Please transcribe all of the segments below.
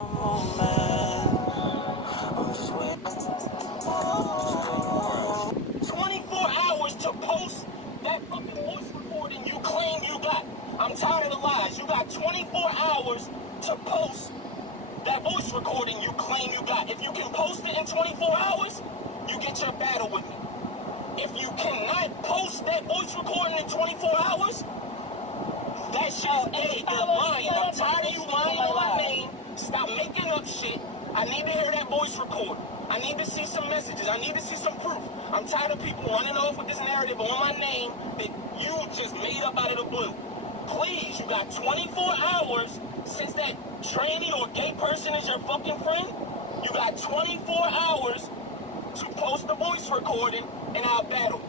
hours to post that fucking voice recording you claim you got. I'm tired of the lies. You got 24 hours to post that voice recording you claim you got. If you can post it in 24 hours, you get your battle with me. If you cannot post that voice recording in 24 hours, that shit's A. You're lying. I'm tired of you lying on my name. Stop making up shit. I need to hear that voice record. I need to see some messages. I need to see some proof. I'm tired of people running off with this narrative on my name that you just made up out of the blue. Please, you got 24 hours since that tranny or gay person is your fucking friend. You got 24 hours to post the voice recording and I'll battle.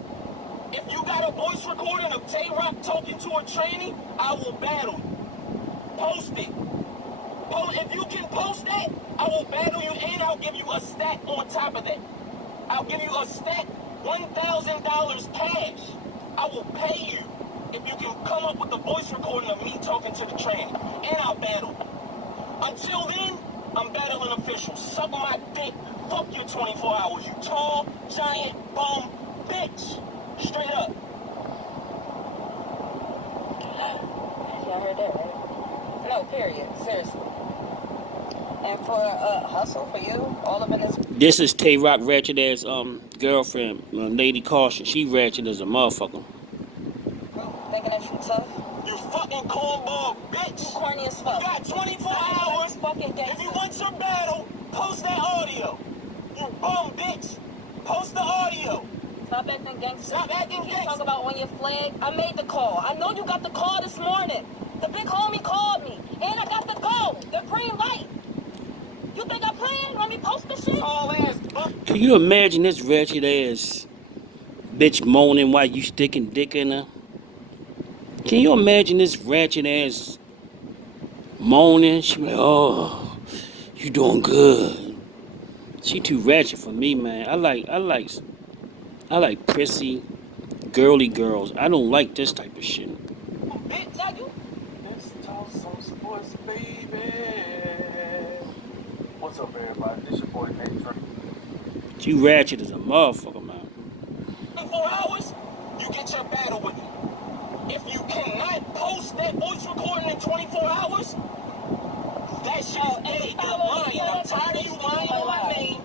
If you got a voice recording of Tay-Rock talking to a tranny, I will battle. Post it. If you can post that, I will battle you and I'll give you a stat on top of that. I'll give you a stat, $1,000 cash. I will pay you if you can come up with a voice recording of me talking to the tranny. And I'll battle. Until then, I'm battling official. Suck my dick. Fuck your 24 hours, you tall, giant, bum bitch. Straight up. Y'all heard that, right? No, period. Seriously. And for hustle for you, all of it is. This is Tay-Rock Ratchet ass girlfriend, Lady Caution. She ratchet as a motherfucker. Thinking that you tough? You fucking cornball bitch. You corny as fuck. You got 24 hours. Fucking gangster. If you want your battle, post that audio. You bum bitch. Post the audio. Stop acting gangster. Stop acting gangster. Talk about on your flag. I made the call. I know you got the call this morning. The big homie called me. And I got the go. The green light. You think I'm playing? Let me post this shit? All ass. Can you imagine this ratchet ass bitch moaning while you sticking dick in her? Can you imagine this ratchet ass moaning? She be like, oh, you doing good. She too ratchet for me, man. I like prissy, girly girls. I don't like this type of shit. Bitch, now you. Let's talk some sports, baby. What's up, everybody? This your boy, Nate Drake. She ratchet as a motherfucker, man. 24 hours, you get your battle with me. If you cannot post that voice recording in 24 hours, that shit's A. You're lying. I'm tired of you lying on my name